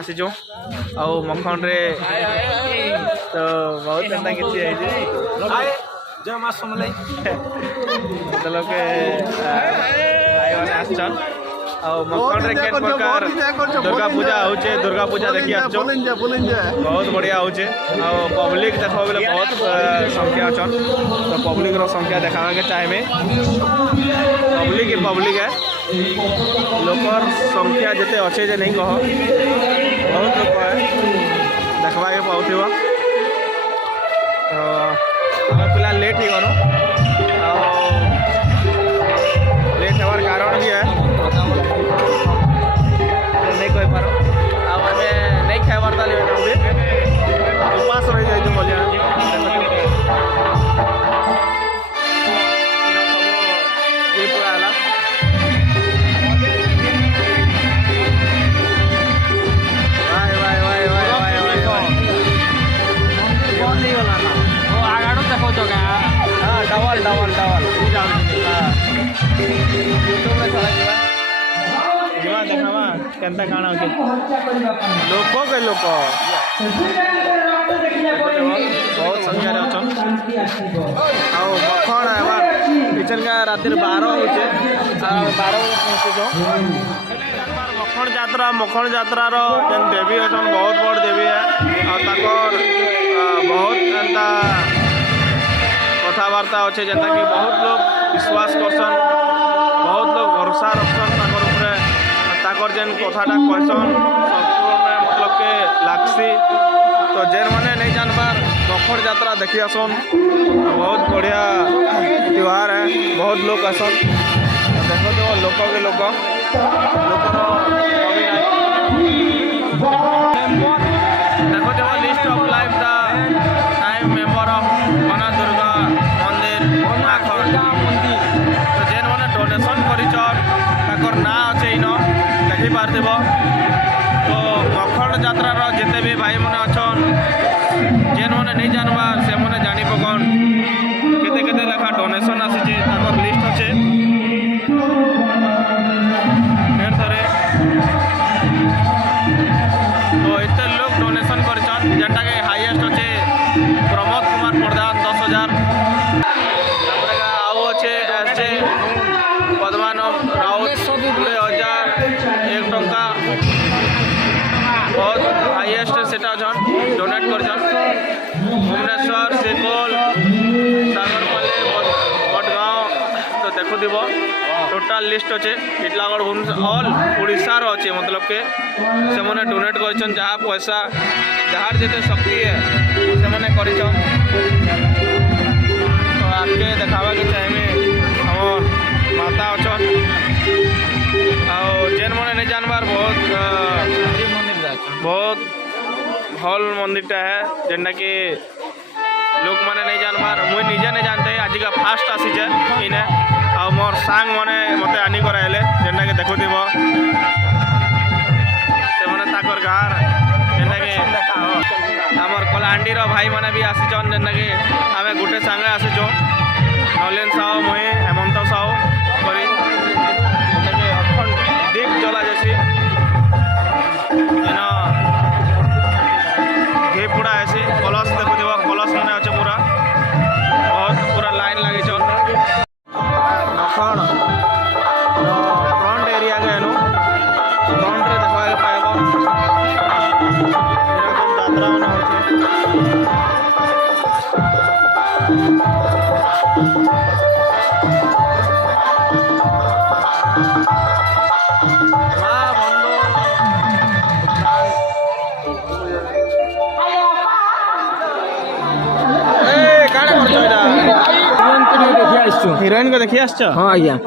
आसीचु आ मखन रे तो बहुत एंता किसी है जय मां समलाई मतलब के भाई माने आछन आ मखन रे केन प्रकार दुर्गा पूजा देखि आछो बहुत बढ़िया होचे आ पब्लिक देखो बोले बहुत संख्या अछन तो पब्लिक रो संख्या देखावा के टाइम में पब्लिक है लोकर संख्या जिते अच्छे जे नहीं कह बहुत लोग है देखवा के पाउथिबा तो पिला लेट ही गनो लेट होवार कारण भी है नहीं कह पारो अब हमें नहीं खाइबार ताली उपास रही जाए मजा ये पूरा है डबल यूट्यूब में चला जीवा देखावा केनता काना होके लोक बहुत संख्या रे अछन आ मखन एबार किचन का रात 12 होचे 12 पहुंचे जो मखन यात्रा रो जन देवी अछन बहुत बड़ देवी है आ ताकर बहुत एंता कथबार्ता अच्छे जेनता कि बहुत लोग विश्वास करसन बहुत लोग भरोसा रखसन ताकर जेन कथाटा कहसन संपूर्ण मतलब के लागसी तो जेन मैंने नहीं जानबार मखन यात्रा देखी आसन बहुत बढ़िया त्योहार है बहुत लोग आसन देखो तो लोक के लोक देखो तो list of life the time member of बना दुर्गा मंदिर तो जेन मैंने डोनेशन करिचर ताकर ना अच्छे इन देखी पार्थिव तो मखन यात्रा जिते भी भाई मैंने अच्छन जेन मैंने नहीं जानबार से मैंने जानी पकन केते केते लेखा डोनेशन आसी लिस्ट अच्छे फिर थरे तो इतने लोग डोनेशन करछन जेटा के हाईएस्ट अच्छे प्रमोद कुमार प्रधान 10,000 आओ अच्छे एसजे पद्मानव राउत 20,000 1 टंका बहुत हाईएस्ट सेटा जन डोनेट करछन भुवनेश्वर सेकोल सागरपल्ली बटगांव तो देखु दिव टोटाल लिस्ट अच्छे टिटलागढ़ ऑल ओडिशार अच्छे मतलब के से मैंने डोनेट करछन जहाँ पैसा जहाँ जिते शक्ति है से मैंने करछन तो आपके देखावा के चाहिए हमर माता अच्छन जेन मैंने नहीं जानबार बहुत भल मंदिरटा है जेनटा कि लोक मैंने नहीं जानबार मुई निजे नहीं जानते आज का फास्ट आसीचे इने आ मोर सांग मैंने मत आनी कराइले जेनटा कि देखु थी से मैंने ताकर गाँव जेनटा कि आमर कलाहांडी भाई मैंने भी आसीचन जेनटा कि आम गोटे सांगे आसीचु नलिन साहू मुई हेमंत साहू करी दीप जला जैसी घी पुड़ा ऐसी कलश देखु कलश मैंने अच्छे पूरा बहुत पूरा लाइन लगी चल मखन फ्रंट एरिया गए फ्रंट रे देखा पाइब यात्रा मैंने हिरोइन को देखी आस हाँ आज्ञा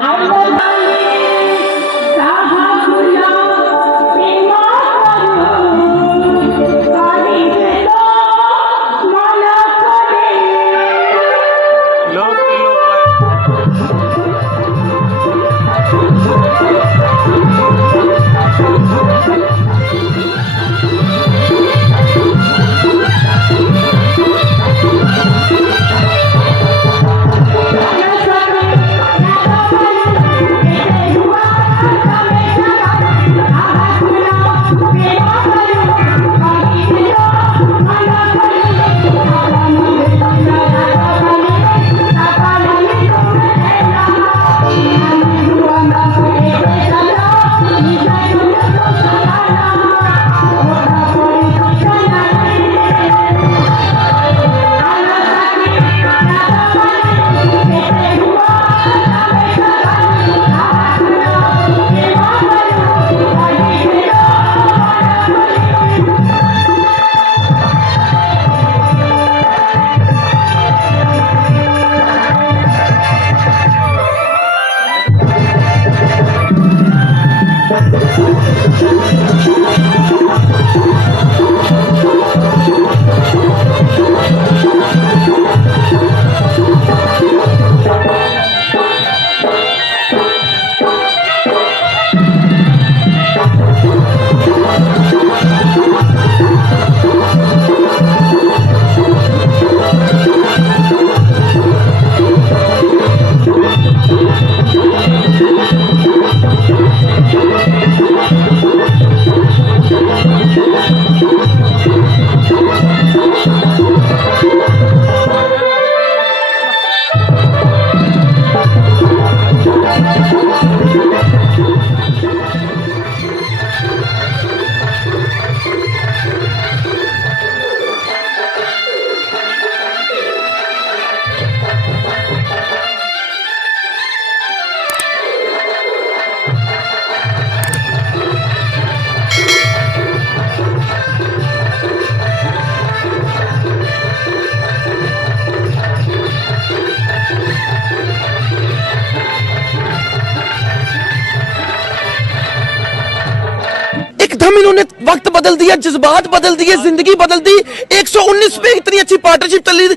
एकदम इन्होंने वक्त बदल दिया, जज्बात बदल दिए, जिंदगी बदल दी। 119 पे इतनी अच्छी पार्टनरशिप चल रही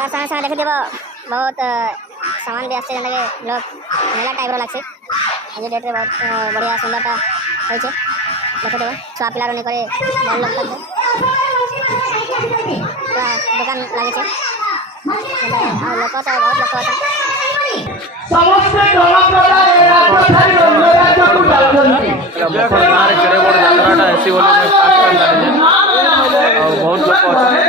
तार संगे संगे देखिदेव बहुत सामान भी आसছে যেটাকে লোক মেলা টাইপর লাগছে এই ডেটরে बहुत बढ़िया सुंदरता হয়েছে দেখিদেव ছুয়া পিলার নে করে বড় লোক থাকবে দোকান লাগেছে আর লোক তো বহুত লোক আছে সমস্ত জনপ্রদা এই রাজ্য ছাড়ি অন্য রাজ্যକୁ যাଉଛନ୍ତି गाँव केड़े बड़ यात्रा ऐसी बोले बहुत लोग